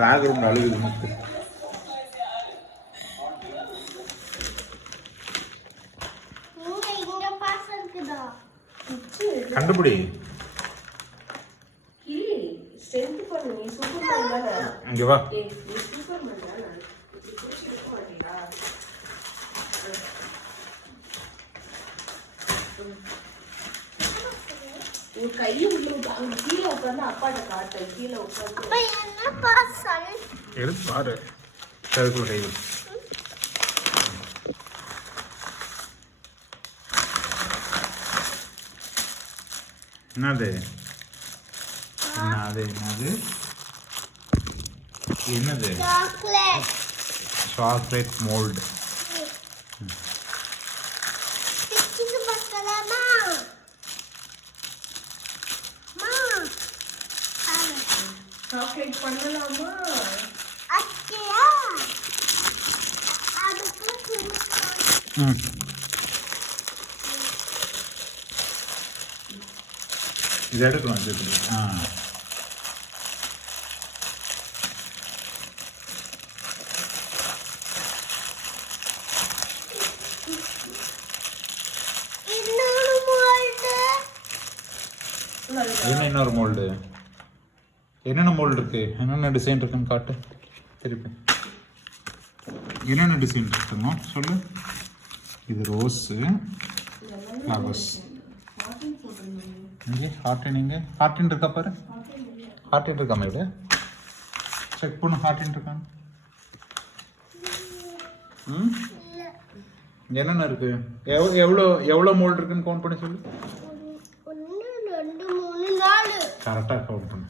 Background அழுகுது நமக்கு. கண்டுபிடி. இங்க வா. கையை உள்ள கீழே உட்காந்து அப்பாட்ட காட்டு. கீழே உட்காந்து எடுத்து பாரு. அதுக்குள்ள கை வை. என்னது என்னது என்னது என்னது? Chocolate mould. சாக்லேட் பண்ணலாமா? இது எடுக்கலாம். என்ன இன்னொரு மோல்டு? என்னென்ன மோல்டு இருக்கு? என்னென்ன டிசைன் இருக்குன்னு காட்டு. திருப்பி என்னென்ன டிசைன் இருக்குங்க சொல்லு. இது ரோஸு, ஃப்ளவர்ஸ். இங்கே ஹார்டின். இங்கே ஹார்டின் இருக்கா பாரு. ஹார்டின் இருக்காம இப்படி செக் பண்ணு. ஹார்டின் இருக்கான்னு. என்னென்ன இருக்கு? எவ்வளோ மோல்டு இருக்குன்னு கவுண்ட் பண்ணி சொல்லு. கரெக்டாக கவுண்ட் பண்ணு.